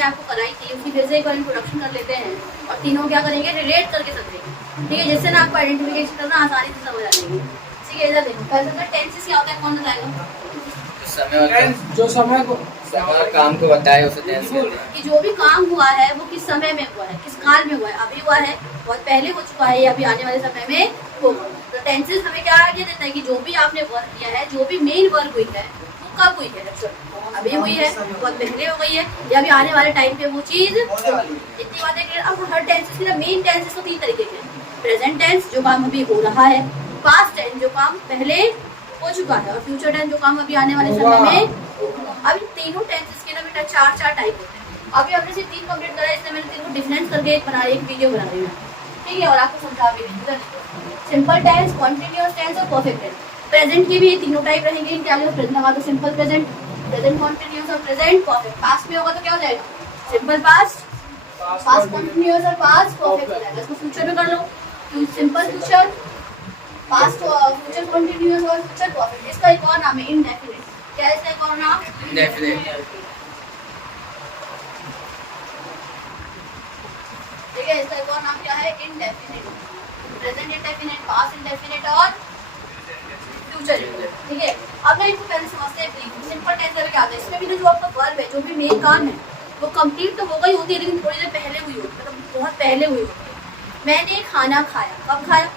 मैंने आपको कराई थी उसकी फिर से एक बार इंट्रोडक्शन कर लेते हैं और तीनों क्या करेंगे, रिलेट करके समझेंगे। ठीक है, जिससे ना आपको आइडेंटिफिकेशन करना आसानी से समझ आ जाएगी। ठीक है, इधर देखो पहले टेंसेस क्या होता है, कौन बताएगा? समय जो समय को काम को बताए उसे टेंस कहते हैं। कि जो भी काम हुआ है वो किस समय में हुआ है, किस काल में हुआ है, अभी हुआ है, बहुत पहले हो चुका है, या अभी आने वाले समय में होगा। तो टेंसेस हमें क्या आइडिया देता है कि जो भी आपने वर्क किया है, जो भी मेन वर्क हुई है वो कब हुई है, अभी हुई है, बहुत पहले हो गई है, या अभी आने वाले टाइम पे वो चीज। इतनी बातें क्लियर। अब हर टेंसेस की मेन टेंसेस तो 3 तरीके के हैं। प्रेजेंट टेंस जो काम अभी हो रहा है, पास्ट टेंस जो काम पहले हो चुका है, और फ्यूचर टेंस जो काम अभी आने वाले समय में। अभी तीनों टेंसेस के ना बेटा 4 टाइप होते हैं। अभी हमने सिर्फ 3 कंप्लीट करा है, इसलिए मैंने 3 को डिफरेंस करके एक वीडियो बना रही हूँ। ठीक है, और आपको समझा भी रही हूँ। सिंपल टेंस, कॉन्टिन्यूअस टेंस और परफेक्ट टेंस। प्रेजेंट के भी 3 टाइप रहेंगे। इनके आगे प्रेजेंट लगा तो सिंपल प्रेजेंट, प्रेजेंट कॉन्टिन्यूअस और प्रेजेंट परफेक्ट। पास्ट में होगा तो क्या हो जाएगा, सिंपल पास्ट, पास्ट कॉन्टिन्यूअस और पास्ट परफेक्ट हो जाएगा। इसको फ्यूचर में कर लो, simple future, past future continuous और फ्यूचर परफेक्ट। इसका एक और नाम है इंडेफिनिट। क्या है इसका एक और नाम? इंडेफिनिट। ठीक है, इसका एक और नाम क्या है? Indefinite. Present indefinite, past indefinite और फ्यूचर इंडेफिनिट। ठीक है, अब ना इनको पहले समझते हैं। सिंपल टेंस में क्या आता है, इसमें भी जो आपका वर्ब है, जो भी मेन काम है वो कंप्लीट तो हो गई होती है, लेकिन थोड़ी देर पहले हुई होती है, मतलब बहुत पहले हुई होती है। मैंने खाना खाया, कब खाया?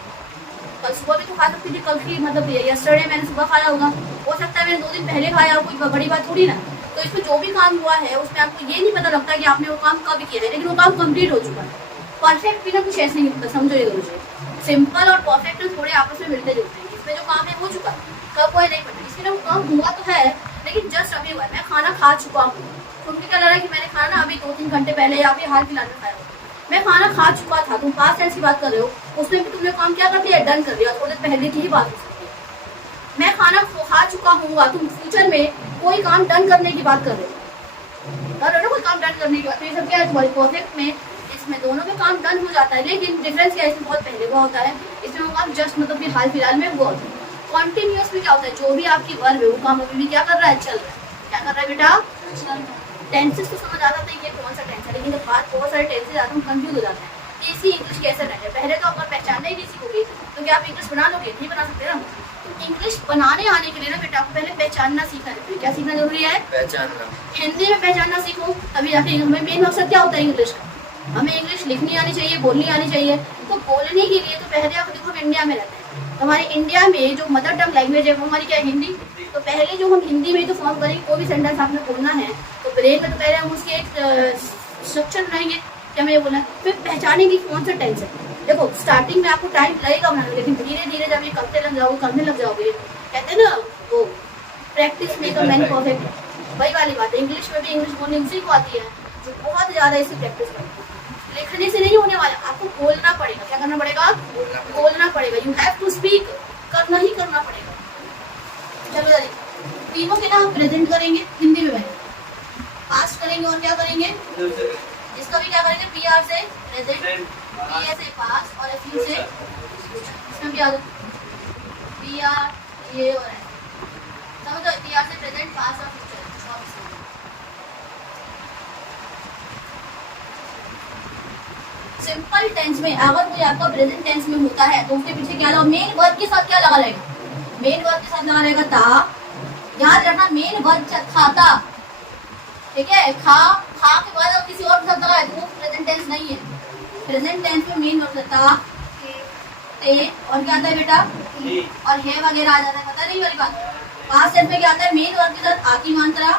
कल सुबह भी तो खा सकती थी, कल की मतलब यस्टरडे मैंने सुबह खाया होगा, हो सकता है मैंने 2 दिन पहले खाया, कोई बड़ी बात थोड़ी ना। तो इसमें जो भी काम हुआ है उसमें आपको ये नहीं पता लगता कि आपने वो काम कब किया है, लेकिन वो काम कंप्लीट हो चुका है। परफेक्ट भी ना कुछ ऐसे नहीं होता, समझो ये मुझे। सिंपल और परफेक्ट थोड़े आपस में मिलते जुलते हैं। इसमें जो काम है हो चुका है, कब हुआ है नहीं पता, इसमें वो काम हुआ तो है लेकिन जस्ट अभी हुआ है। मैं खाना खा चुका हूँ, तुमको क्या लग रहा है कि मैंने खाना अभी 2-3 घंटे पहले या अभी हाल फिलहाल में खाया? मैं खाना खा चुका था, तुम पास्ट टेंस की बात कर रहे हो, उसमें भी तुमने काम क्या कर दिया, डन कर दिया, थोड़ी देर पहले की ही बात हो सकती है। मैं खाना खा चुका हूँ, तुम फ्यूचर में कोई काम डन करने की बात कर रहे हो ना, कोई काम डन करने की बात। तो ये सब क्या है तुम्हारी परफेक्ट में, इसमें दोनों में काम डन हो जाता है, लेकिन डिफरेंस क्या है, इसमें बहुत पहले हुआ होता है, इसमें वो काम जस्ट मतलब कि हाल फिलहाल में हुआ होता है। कॉन्टिन्यूअस में क्या होता है, जो भी आपकी वर्ब है वो काम अभी भी क्या कर रहा है, चल रहा है। क्या कर रहा है बेटा? टेंसेस तो समझ आता था ये कौन सा टेंस है, लेकिन जब बात बहुत सारे टेंसेस आते हैं कंफ्यूज हो जाता है कि इसकी इंग्लिश कैसे रहे। पहले तो अगर पहचानना ही नहीं सीखोगे तो क्या आप इंग्लिश बना लोगे? नहीं बना सकते ना। तो इंग्लिश बनाने आने के लिए ना बेटा आपको पहले पहचानना सीखना है। क्या सीखना जरूरी है? पहचानना। हिंदी में पहचानना सीखो, तभी जाके हमें मेन मकसद क्या होता है इंग्लिश का, हमें इंग्लिश लिखनी आनी चाहिए, बोलनी आनी चाहिए। तो बोलने के लिए तो पहले आप देखो हम इंडिया में रहते हैं, हमारे इंडिया में जो मदर टंग लैंग्वेज है वो हमारी क्या है, हिंदी। तो पहले जो हम हिंदी में तो फॉर्म करेंगे, कोई भी सेंटेंस आपने बोलना है तो ब्रेन में तो पहले हम उसकी एक स्ट्रक्चर बनाएंगे, क्या मैं ये बोलना है, फिर पहचानेंगे कौन सा टेंस है। देखो स्टार्टिंग में आपको टाइम लगेगा बनाने, लेकिन धीरे धीरे जब ये करने लग जाओगे, कहते हैं ना वो practice make a man perfect. वही वाली बात है, इंग्लिश में भी इंग्लिश बोलनी उसी को आती है जो बहुत ज़्यादा इसी प्रैक्टिस करती है। लिखने से नहीं होने वाला, आपको बोलना पड़ेगा। क्या करना पड़ेगा? बोलना पड़ेगा। यू हैव टू स्पीक, करना ही करना पड़ेगा। चलो जल्दी, तीनों के ना हम प्रेजेंट करेंगे हिंदी में, पास्ट करेंगे और क्या करेंगे, इसका भी क्या करेंगे, पी आर से प्रेजेंट, पी ए से पास्ट और एफ यू से इसमें भी याद पी आर ये और समझो, पी आर से प्रेजेंट, पास्ट और फ्यूचर। सिंपल टेंस में अगर कोई आपका प्रेजेंट टेंस में होता है तो उसके पीछे क्या लगा, मेन वर्ब के साथ क्या लगा रहेगा, मेन वर्ब के साथ लगा रहेगा था। याद रखना मेन वर्ब खाता, ठीक है, खा के बाद अगर किसी और के साथ लगा है तो वो प्रेजेंट टेंस नहीं है। प्रेजेंट टेंस में मेन वर्ब था, ते और क्या आता है बेटा, और है वगैरह आ जाता है, पता नहीं वाली बात। पास्ट टेंस में क्या आता है, मेन वर्ब के साथ आ की मात्रा,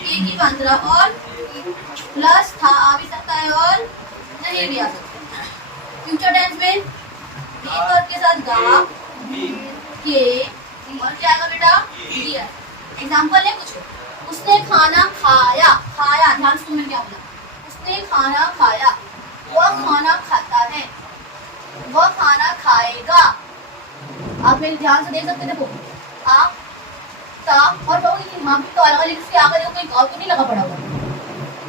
ए की मात्रा और प्लस था आ भी सकता है और नहीं भी आ सकता। फ्यूचर टेंस में मेन वर्ब के साथ गा, के और क्या आएगा बेटा, दिया। एग्जांपल है कुछ, उसने खाना खाया, खाया ध्यान से तुमने क्या बोला, उसने खाना खाया, वह खाना खाता है, वह खाना खाएगा। आप मेरे ध्यान से देख सकते, देखो आ ता और कहोगे वहाँ भी तो अलग, लेकिन इसके आगे देखो कोई गाँव तो नहीं लगा पड़ा हुआ।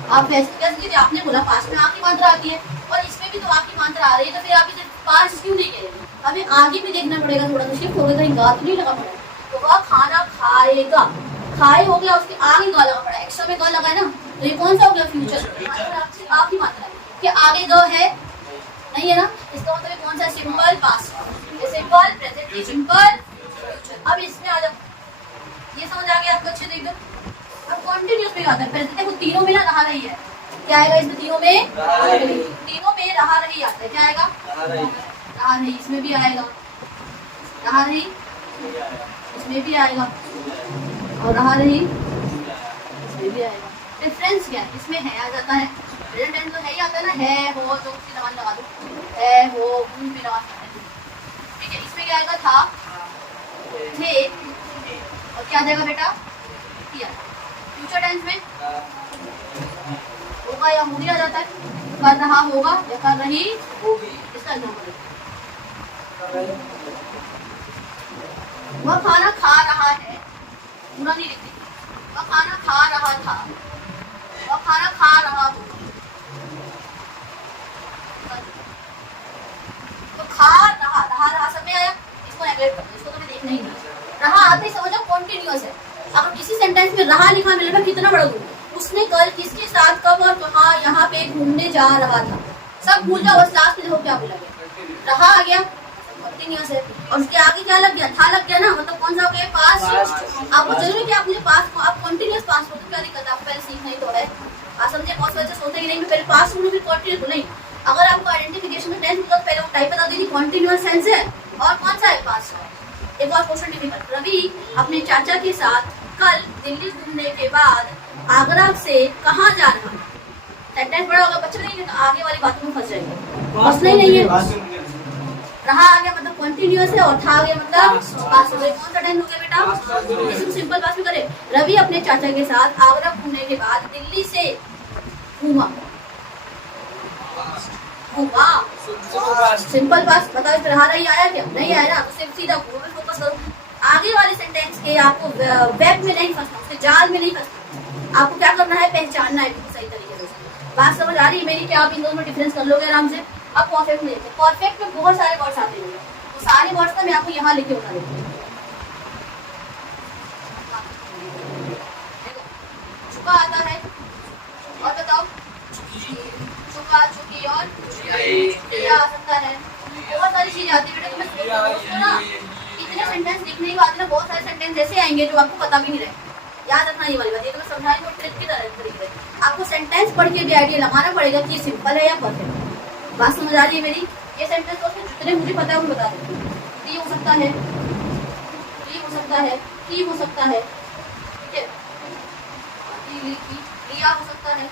आप वैसे कैसे आपने बोला पास्ट में आ की मात्रा आती है और इसमें भी तो आ की मात्रा आ रही है, तो फिर आप इसे पास्ट क्यों नहीं कह रहे? हमें आगे भी देखना पड़ेगा, थोड़ा तो शिफ्ट हो गया, कहीं गा तो नहीं लगा पड़ा। तो वह खाना खाएगा, खाए हो गया, उसके आगे गा लगा पड़ा, एक्स्ट्रा में गा लगा है ना, तो ये कौन सा हो गया फ्यूचर, आपकी मात्रा है कि आगे द है नहीं है ना, इसका मतलब कौन सा simple past, simple present, simple future. अब इसमें आ जाओ, ये समझ आ गया आपको अच्छे से एकदम। अब कॉन्टिन्यूस में आता है प्रेजेंट, देखो तीनों में ना रहा रही है, क्या आएगा इसमें, तीनों में रहा रही आता है, क्या आएगा रहा रही, इसमें भी आएगा रहा रही, इसमें भी आएगा और रहा रही इसमें भी आएगा। डिफरेंस क्या है, इसमें है आ जाता है, प्रेजेंट टेंस तो है ही आता है ना, है हो तो उसकी जबान लगा दो, है हो उन भी लगा सकते हैं, ठीक है। इसमें क्या आएगा, था थे और क्या आ जाएगा बेटा, किया। फ्यूचर टेंस में होगा या होगी आ जाता है, कर रहा होगा या कर रही होगी। इसका एग्जाम्पल, वह खाना खा रहा है, पूरा नहीं लिखती, वह खाना खा रहा था, वह खाना खा रहा होगा, तो खा रहा सब में आया, इसको नेगलेक्ट कर दो, इसको तो मैं देखना ही नहीं। रहा आते ही समझो कॉन्टिन्यूअस है। अगर किसी सेंटेंस में रहा लिखा मिले मैं कितना बड़ा दूँ, उसने कल किसके साथ कब और कहाँ यहाँ पे घूमने जा रहा था, सब भूल जाओ, बस लास्ट में देखो क्या बोला गया, रहा आ गया कंटिन्यूअस है, और उसके आगे क्या लग गया, था लग गया ना, मतलब कौन सा हो गया, पास्ट। आप जरूरी कि आप मुझे पास्ट, आप कंटिन्यूअस पास्ट हो तो क्या दिक्कत है, आपको पहले सीखना ही तो है। आप समझे, बहुत सारे सोचते कि नहीं मैं पहले पास्ट हूँ फिर कंटिन्यूस नहीं। अगर आपको आइडेंटिफिकेशन में टेंस मतलब पहले वो टाइप बता दीजिए, कंटिन्यूअस सेंस है और कौन सा है, पास्ट है। एक और क्वेश्चन डिफिकल्ट, रवि अपने चाचा के साथ कल दिल्ली घूमने के बाद आगरा से कहाँ जा रहा है। सेंटेंस बड़ा होगा, बच्चे नहीं तो आगे वाली बातों में फंस जाएंगे, फंसना ही नहीं है। रहा आ गया मतलब कंटिन्यूअस है, और था आ गया मतलब पास्ट। कौन सा टेंस हो गया बेटा, इसको सिंपल पास्ट में करें, रवि अपने चाचा के साथ आगरा घूमने के बाद दिल्ली से घूमा, सिंपल पास्ट। बताओ इस रहा रही आया क्या, नहीं आया ना, तो सिर्फ सीधा घूमो में फोकस करो। आगे वाले सेंटेंस के आपको वेब में नहीं फंसना, उसके जाल में नहीं फंसना, आपको क्या करना है, पहचानना है बिल्कुल सही तरीके से। बात समझ आ रही है मेरी, क्या आप इन दोनों में डिफरेंस कर लोगे आराम से। अब परफेक्ट में देखते हैं, परफेक्ट में बहुत सारे वर्ड्स आते हैं, तो सारे वर्ड्स का मैं आपको यहाँ लिखे बता देती हूँ। देखो चुका आता है, और बताओ चुका, चुकी और चुकिया आ सकता है, बहुत सारी चीजें आती है बेटा। तुम्हें ना इतने सेंटेंस लिखने के बाद ना बहुत सारे सेंटेंस ऐसे आएंगे जो आपको पता भी नहीं रहे, याद रखना ये वाली बात, ये तो मैं समझाई वो ट्रिक की तरीके से। आपको सेंटेंस पढ़ के भी आइडिया लगाना पड़ेगा कि ये सिंपल है या परफेक्ट। बात समझ आ रही है मेरी, ये सेंटेंस तो जितने मुझे पता है वो बता देती हूँ। ये हो सकता है, ये हो सकता है, की हो सकता है, ठीक है, लिया हो सकता है,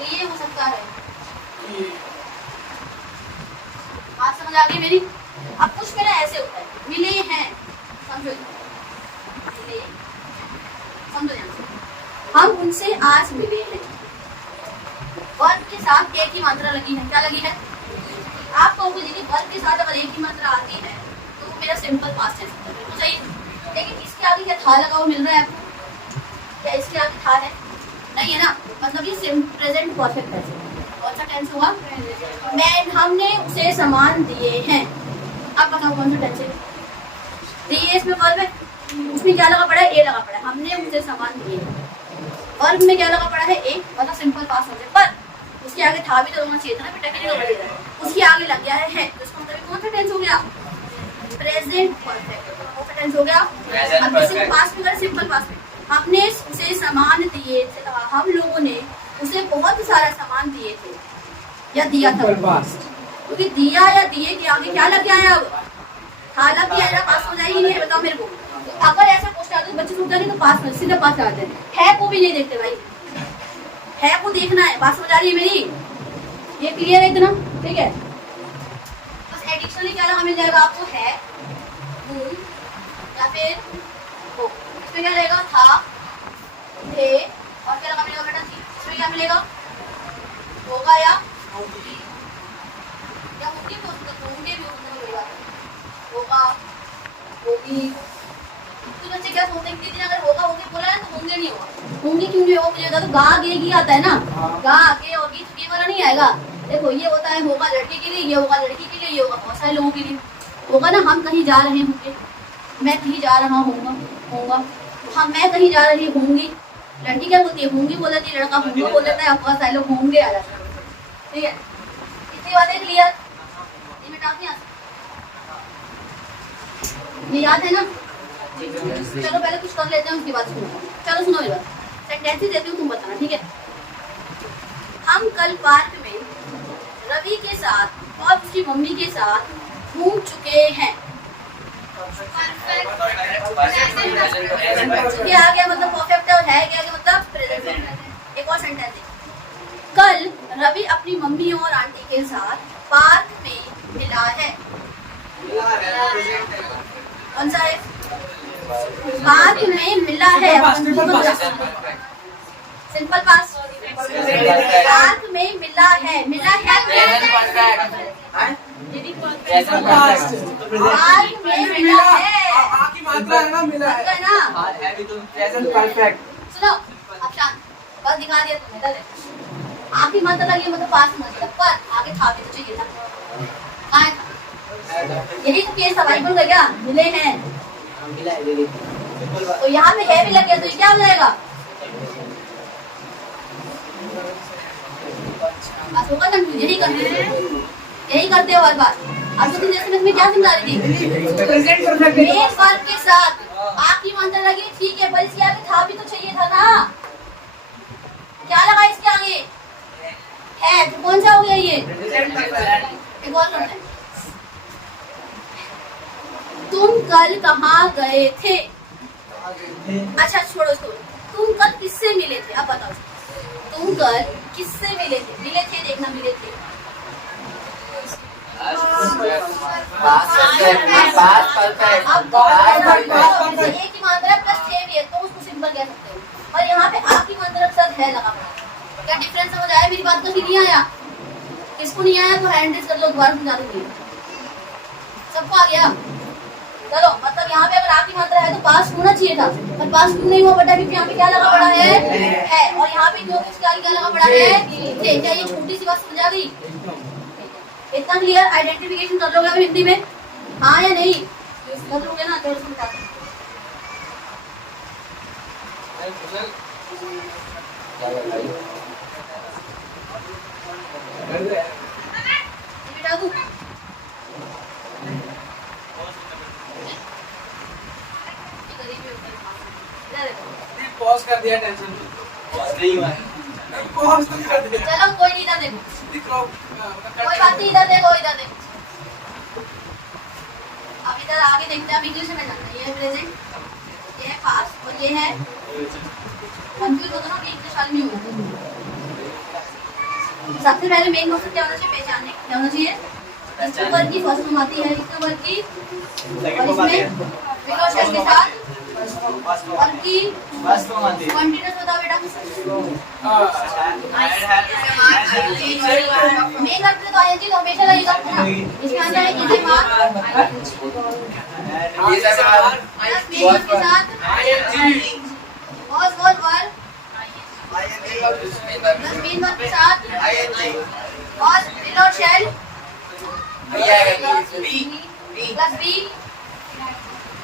लिए हो सकता है। बात समझ आ गई मेरी। अब कुछ मेरा ऐसे होता है, मिले हैं, समझो मिले, समझो ध्यान से, हम उनसे आज मिले हैं, वर्ब के साथ एक ही मात्रा लगी है, क्या लगी है, आप कहोगे जी वर्ब के साथ अगर एक ही मात्रा आती है तो वो मेरा सिंपल पास्ट है, बिल्कुल सही। लेकिन इसके आगे क्या था लगा हुआ मिल रहा है आपको, क्या इसके आगे था है, नहीं है ना, मतलब ये प्रेजेंट परफेक्ट है। कौन सा टेंस हुआ, मैं, हमने उसे सामान दिए हैं। अब बताओ कौन सा टेंस है, दिए इसमें वर्ब है, उसमें क्या लगा पड़ा है, ए लगा पड़ा है, हमने उसे सामान दिए हैं। वर्ब में क्या लगा पड़ा है, ए, मतलब सिंपल पास्ट हो गया, पर उसके आगे था भी तो होना चाहिए था ना बेटा, कि नहीं होना चाहिए, उसके आगे लग गया है, तो इसका मतलब कौन सा टेंस हो गया, प्रेजेंट परफेक्ट। कौन सा टेंस हो गया, अब इसे पास्ट में करें, सिंपल पास्ट में, हमने उसे सामान दिए थे, हम लोगों ने उसे बहुत सारा सामान दिए थे या दिया था, क्योंकि दिया या दिए के आगे क्या लग गया है, अब था लग गया है, पास हो जाएगी नहीं, बताओ मेरे को। तो अगर ऐसा क्वेश्चन आता है बच्चे सोचते हैं तो पास में सीधा पास आ जाते हैं, को भी नहीं देखते भाई, है को देखना है। बात समझ आ रही है मेरी, ये क्लियर है इतना, ठीक है। बस एडिशनली क्या लगा मिल जाएगा आपको, है, या फिर हो, इसमें क्या रहेगा, था, थे, और क्या लगा मिलेगा बेटा, थी, इसमें क्या मिलेगा, होगा या होगी, या होगी भी हो सकता है, होंगे भी हो सकता है, होगा, होगी। तो बच्चे क्या सोचते हैं, दीदी ने अगर होगा होगी बोला है तो होंगे नहीं होगा, होंगे क्यों नहीं होगा, मुझे बता दो, गा गे गी आता है ना, गा गे और गीत गे वाला नहीं आएगा। देखो ये होता है होगा लड़के के लिए, ये होगा लड़की के लिए, ये होगा बहुत सारे लोगों के लिए। होगा ना, हम कहीं जा रहे होंगे, मैं कहीं जा रहा होऊंगा, होगा, हम, मैं कहीं जा रही होंगी, लड़की क्या बोलती है? होंगी बोल देती है, लड़का होंगे बोल देता है, बहुत सारे लोग होंगे आ जाते हैं। ठीक है, इतनी बातें क्लियर? ये बेटा नहीं आता, ये याद है ना? चलो पहले कुछ कर लेते हैं, उसके बाद सुनो। चलो सुनो, मेरी बात सेंटेंसेस देती हूँ, तुम बताना, ठीक है? हम कल पार्क में रवि के साथ और उसकी मम्मी के साथ घूम चुके हैं। ये आ गया मतलब परफेक्ट, और है क्या मतलब प्रेजेंट। एक और सेंटेंस है, कल रवि अपनी मम्मी और आंटी के साथ पार्क में मिला है। कौन सा है? पार्क में मिला है। Simple past. पार्क में मिला है, मिला है। पार्क में मिला है। की मात्रा है ना, मिला है ना? परफेक्ट। सुनो, अब शांत, बस दिखा दिया तुमने, इधर देखो। आखिरी मात्रा लगी मतलब पास मतलब, पर आगे था भी तो चाहिए था। कहाँ था? यही तो केस सवाल बन गया, मिले हैं। तो यहाँ पे है भी लग गया, तो ये क्या हो जाएगा? बस होगा कंफ्यूज, यही करते हो हर बार। अब तो जैसे मैं क्या समझा रही थी, मेन वर्ब के साथ आखिरी मात्रा लगी, ठीक है, पर इसके आगे था भी तो चाहिए था ना। क्या लगा इसके आगे? है, तो कौन सा हो गया ये? एक और करते हैं, तुम कल कहाँ गए थे? अच्छा छोड़ो इसको, तुम कल किससे मिले थे? अब बताओ, तुम कल किससे मिले थे? मिले थे, देखना, मिले थे। अब एक ही मात्रा प्लस थे भी है, तो उसको सिंपल कह सकते हो। और यहाँ पे आपकी मात्रा के साथ है लगा पड़ा। क्या डिफरेंस समझ आया मेरी बात का कि नहीं आया? किसको नहीं आया तो हैंड रेज कर लो, दोबारा समझा दूंगी। सबको आ गया? चलो, मतलब यहाँ पे अगर आपकी मात्रा है तो पास होना चाहिए था, पर पास क्यों नहीं हुआ बेटा? क्योंकि यहाँ पे क्या लगा पड़ा है, और यहाँ पे जो उसके आगे क्या लगा पड़ा है, थे। क्या ये छोटी सी बात समझ आ गई? इतना क्लियर? आइडेंटिफिकेशन कर लोगे अभी हिंदी में, हाँ या नहीं? कर लोगे ना? तो समझा बेटा तू पॉज कर दिया, टेंशन नहीं हुआ, पॉज तो कर दिया। चलो कोई नहीं, इधर देखो, कोई बात नहीं, इधर देखो, इधर देखो। अब इधर आगे देखते हैं, अब इंग्लिश में जानते हैं। ये है प्रेजेंट, ये है पास्ट, और ये है कंफ्यूज होता ना कि इंग्लिश वाले में होता। सबसे पहले मेन मकसद क्या होना चाहिए? पहचानने क्या होना चाहिए? इसके ऊपर की फर्स्ट फॉर्म आती है, इसके ऊपर की, और इसमें बिलो शेल के साथ और की कंटीन्यूअस बताओ बेटा। मेन वर्ब तो आईएनजी तो हमेशा लगेगा, इसके अंदर है इजी मार्क मेन वर्ब के साथ was verb plus main verb के साथ was below shall plus be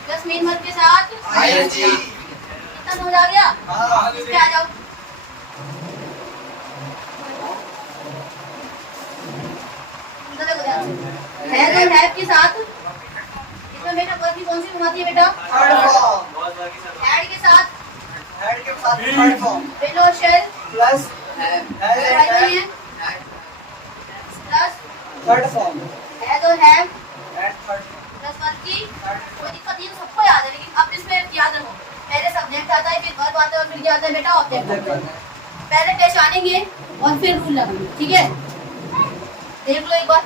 plus main verb के साथ कितना समझ आ गया? इस पे आ जाओ। है तो हैव के साथ इसमें बेटा वर्ब की कौन सी फॉर्म आती है बेटा? ऐड के साथ below shall plus plus third form है तो have at third plus verb की कोई दिक्कत नहीं है, सबको याद है। लेकिन अब इसमें याद रखो, पहले सब्जेक्ट आता है, फिर वर्ब आता है, और फिर क्या आता है बेटा? ऑब्जेक्ट आता है। पहले पहचानेंगे और फिर रूल लगाएंगे, ठीक है? देख लो एक बार।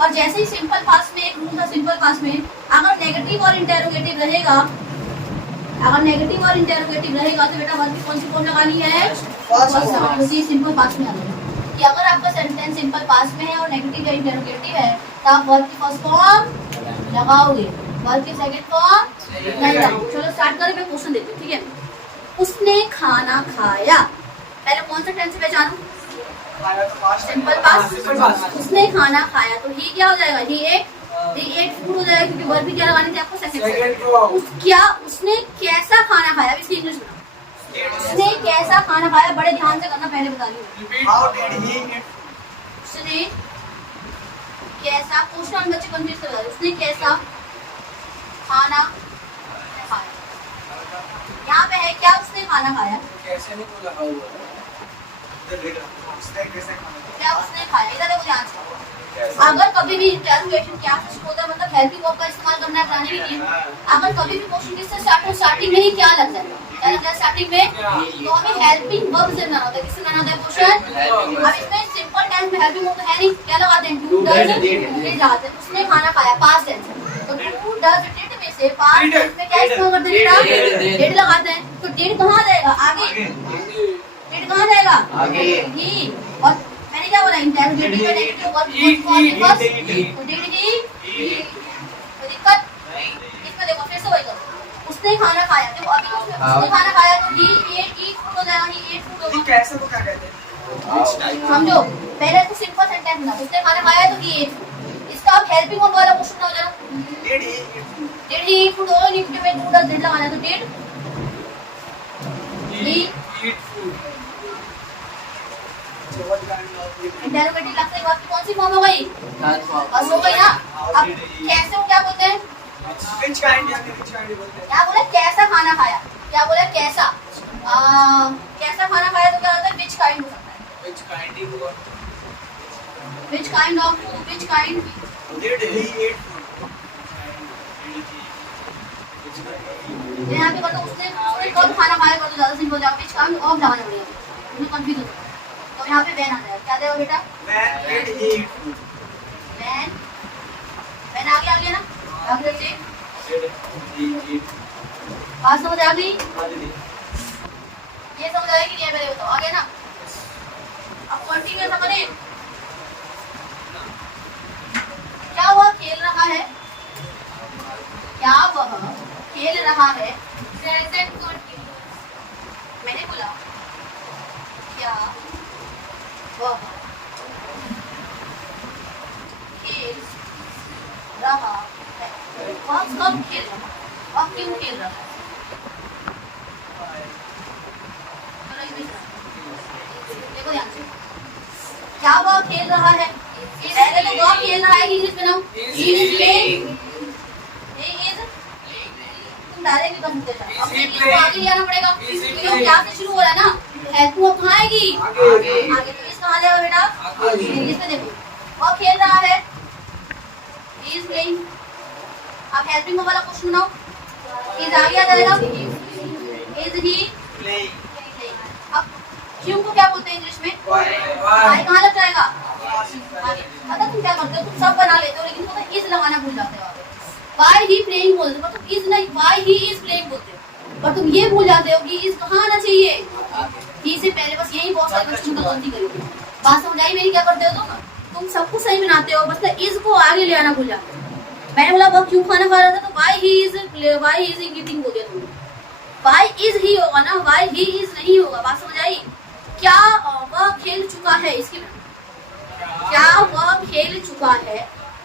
और जैसे ही सिंपल पास्ट में एक रूल था, सिंपल पास्ट में अगर नेगेटिव और इंटेरोगेटिव रहेगा, अगर नेगेटिव और इंटेरोगेटिव रहेगा तो बेटा वर्ब की कौन सी फॉर्म लगानी है? फर्स्ट। सिंपल पास्ट में आता है कि अगर आपका सेंटेंस सिंपल पास्ट में है और नेगेटिव या इंटेरोगेटिव है तो आप वर्ब की फर्स्ट फॉर्म लगाओगे, वर्ब की सेकंड फॉर्म नहीं लगाओगे। चलो स्टार्ट करें, मैं क्वेश्चन देती हूँ, ठीक है? उसने खाना खाया, पहले कौन सा टेंस पहचानू? Simple past. उसने खाना खाया तो ही क्या हो जाएगा? ही एट फूड हो जाएगा, क्योंकि वर्ब भी क्या लगानी थी आपको? सेकंड। क्या उसने कैसा खाना खाया? इसकी इंग्लिश में उसने कैसा खाना खाया, बड़े ध्यान से करना, पहले बता रही हूँ। How did he eat? उसने कैसा, क्वेश्चन बच्चे कंफ्यूज कर रहे हैं। उसने कैसा खाना खाया, यहाँ पे है क्या, उसने खाना खाया, कैसे नहीं तो लगा हुआ है। उसने कैसे खाना खाया? क्या उसने खाया, इधर देखो ध्यान से। अगर कभी भी इंटरोगेशन क्या होता है, मतलब हेल्पिंग वर्ब का इस्तेमाल करना है, बनाने के लिए। अगर कभी भी क्वेश्चन किससे स्टार्ट हो, स्टार्टिंग में ही क्या लगता है, क्या लगता है स्टार्टिंग में, तो हमें हेल्पिंग वर्ब से बनाना होता है। किससे बनाना होता है क्वेश्चन? अब इसमें सिंपल टेंस में हेल्पिंग वर्ब तो है नहीं, क्या लगाते हैं, डू डज डिड लगाते हैं। उसने खाना खाया, पास्ट टेंस, तो डू डज डिड में से पास्ट टेंस में क्या इस्तेमाल करते हैं बेटा, डिड लगाते हैं। तो डिड कहाँ जाएगा, आगे, डिड कहाँ जाएगा, आगे। ही। और मैंने क्या बोला, इंटरोगेटिव में नेगेटिव वर्ब कौन सी फर्स्ट, तो डिड ही, कोई दिक्कत इसमें। देखो फिर से वही करो, उसने खाना खाया, देखो अभी तो उसने खाना खाया तो ही एट, ईट फूड हो जाएगा, ही एट फूड ये होगा। कैसे को क्या कहते हैं? समझो, पहले तो सिंपल सेंटेंस बना, उसने खाना खाया तो ही एट। इसका अब हेल्पिंग वर्ब वाला क्वेश्चन हो जाएगा, Did he eat food? Did he eat food होगा, निफ्टी में डू डज डिड लगाना है, तो did He eat food. So what kind of eat? Interrogative लगता है, वर्ब की कौन सी फॉर्म हो गई, बस हो गई ना। अब कैसे को क्या बोलते हैं, Which kind या which kind बोलते हैं? क्या बोला, कैसा खाना खाया, क्या बोला, कैसा, कैसा खाना खाया, तो क्या होता है, विच काइंड हो सकता है, Which kind ही होगा? Which kind of food, which kind. Did he eat food? यहाँ पे मतलब उसने कब खाना खाया, तो ज्यादा सिंपल हो जाएगा, विच काइंड ऑफ लगाना पड़ेगा, तुम्हें कंफ्यूज हो जाएगा। तो यहाँ पे व्हेन आ जाएगा, क्या देगा बेटा, When did he eat food? When, when आ गया ना, आगे से Did he eat? बात समझ आ गई, हाँ दीदी। ये समझ आएगी नहीं है, पहले बताओ, आ गया ना। अब कंटिन्यू समझ, क्या वह खेल रहा है, क्या वह खेल रहा है, प्रेजेंट कंटिन्यूअस, मैंने बोला क्या वह खेल रहा है, वह कब खेल रहा है और क्यों खेल रहा है, चलो इंग्लिश देखो ध्यान से, क्या वह खेल रहा है, पहले तो वह खेल रहा है, इंग्लिश बनाओ, इज प्लेइंग, तुम डायरेक्ट कर सकते हो, अब इंग्लिश को आगे ले आना पड़ेगा, क्योंकि क्या से शुरू हो रहा है ना, हेल्प वो कहाँ आएगी, आगे, तो इस कहाँ जाएगा बेटा, इंग्लिश में देखो, वह खेल रहा है, इज प्लेइंग। अब हेल्पिंग वाला क्वेश्चन बनाओ, इज आगे आ जाएगा, इज ही Playing. अब क्यों को क्या बोलते हैं इंग्लिश में, वाई कहाँ लग जाएगा, आगे। मतलब तुम क्या करते हो, तुम सब बना लेते हो, लेकिन पता इज लगाना भूल जाते हो, वाई ही प्लेइंग बोलते हो, मतलब इज नहीं, वाई ही इज प्लेइंग बोलते हो, पर तुम ये भूल जाते हो कि इज कहाँ आना चाहिए, ही से पहले, बस यही बहुत सारे बच्चों का गलती करेंगे। बात समझ आई मेरी, क्या करते हो तुम सब कुछ सही बनाते हो, बस इज को आगे ले आना भूल जाते हो। मैंने बोला वह क्यों खाना खा रहा था, तो वाई ही इज ईटिंग बोल दिया तुमने, वाई इज ही होगा ना, वाई ही इज नहीं होगा। बात समझ आई, क्या वह खेल चुका है, इसकी क्या वह खेल चुका है,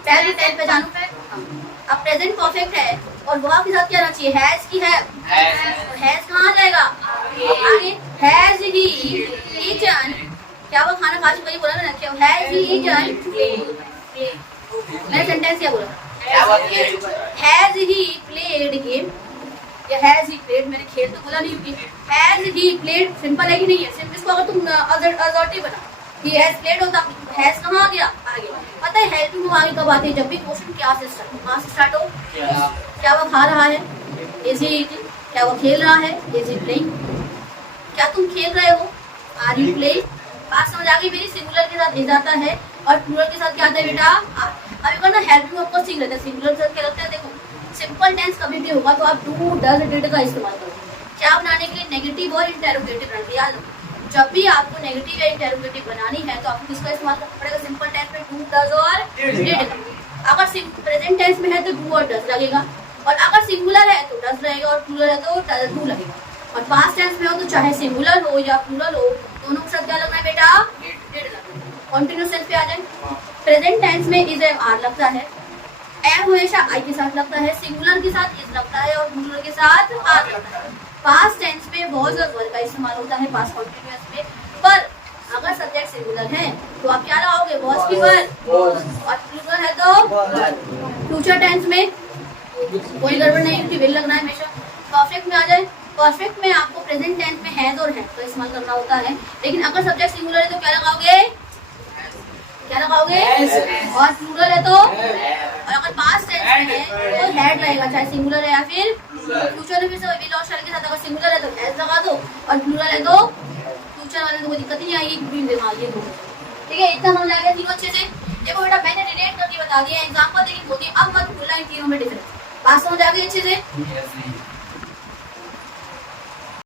पहले टेन पे जानू पे। अब प्रेजेंट परफेक्ट है और वह के साथ क्या आना चाहिए, हैज की है, हैज कहाँ जाएगा, आगे, हैज ही ईटन, क्या वह खाना खा चुका, ये बोला ना, क्या हैज ही ईटन, मैं सेंटेंस क्या बोला, हैज ही प्लेड गेम, या हैज ही प्लेड, मैंने खेल तो बोला नहीं, क्योंकि हैज ही प्लेड सिंपल है कि नहीं है, सिर्फ इसको अगर तुम असर्टिव बना कि हैज प्लेड होता, हैज कहाँ आ गया, आगे। पता है हेल्पिंग वर्ब आगे कब आती है, जब भी क्वेश्चन क्या से स्टार्ट हो, क्या वह खा रहा है, इज ही ईटिंग, क्या वह खेल रहा है, इज ही प्लेइंग, क्या तुम खेल रहे हो, आर यू प्लेइंग। बात समझ आ गई मेरी, सिंगुलर के साथ इज आता है और प्लूरल के साथ क्या आता है बेटा, अब एक बार ना हेल्पिंग वर्ब को सीख लेते हैं, सिंगुलर के साथ क्या लगता है, देखो सिंपल टेंस कभी भी होगा तो आप डू डज डिड का इस्तेमाल करो, क्या बनाने के लिए, नेगेटिव और इंटेरोगेटिव बनाने, याद रखो जब भी आपको नेगेटिव या इंटेरोगेटिव बनानी है तो आपको किसका इस्तेमाल करना पड़ेगा, सिंपल टेंस में डू डज और डिड। अगर प्रेजेंट टेंस में है तो डू और डज लगेगा, और अगर सिंगुलर है तो डज रहेगा, और प्लूरल है तो डू लगेगा, और पास्ट टेंस में हो तो चाहे सिंगुलर हो या प्लूरल हो, दोनों के साथ क्या लगना है बेटा, डिड लगना है। कॉन्टिन्यूस टेंस पे आ जाए, प्रेजेंट टेंस में इज एम आर लगता है, एम हमेशा आई के साथ लगता है, सिंगुलर के साथ इज लगता है और प्लूरल के साथ आर लगता है। पास्ट टेंस में वॉज और वर का इस्तेमाल होता है पास्ट कंटिन्यूअस में, पर अगर सब्जेक्ट सिंगुलर है तो आप क्या लगाओगे, वॉज की वर, और प्लूरल है तो फ्यूचर टेंस में कोई गड़बड़ नहीं, क्योंकि विल लगना है हमेशा। परफेक्ट में आ जाए, परफेक्ट में आपको प्रेजेंट टेंस में हैज और है तो इस्तेमाल करना होता है, लेकिन अगर सब्जेक्ट सिंगुलर है तो क्या लगाओगे, क्या लगाओगे, और प्लूरल है तो, और अगर पास्ट टेंस में है तो हैड रहेगा, चाहे सिंगुलर है या फिर फ्यूचर में, फिर से विल और शैल के साथ अगर सिंगुलर है तो हैज लगा दो, और प्लूरल है तो फ्यूचर वाले तो कोई दिक्कत ही नहीं आएगी, हाँ ये दो। ठीक है, इतना समझ आ गया तीनों अच्छे से। देखो बेटा मैंने रिलेट करके बता दिया, एग्जांपल देखिए होती है, अब मत भूलना इन तीनों में डिफरेंस। बात समझ आ गई अच्छे से।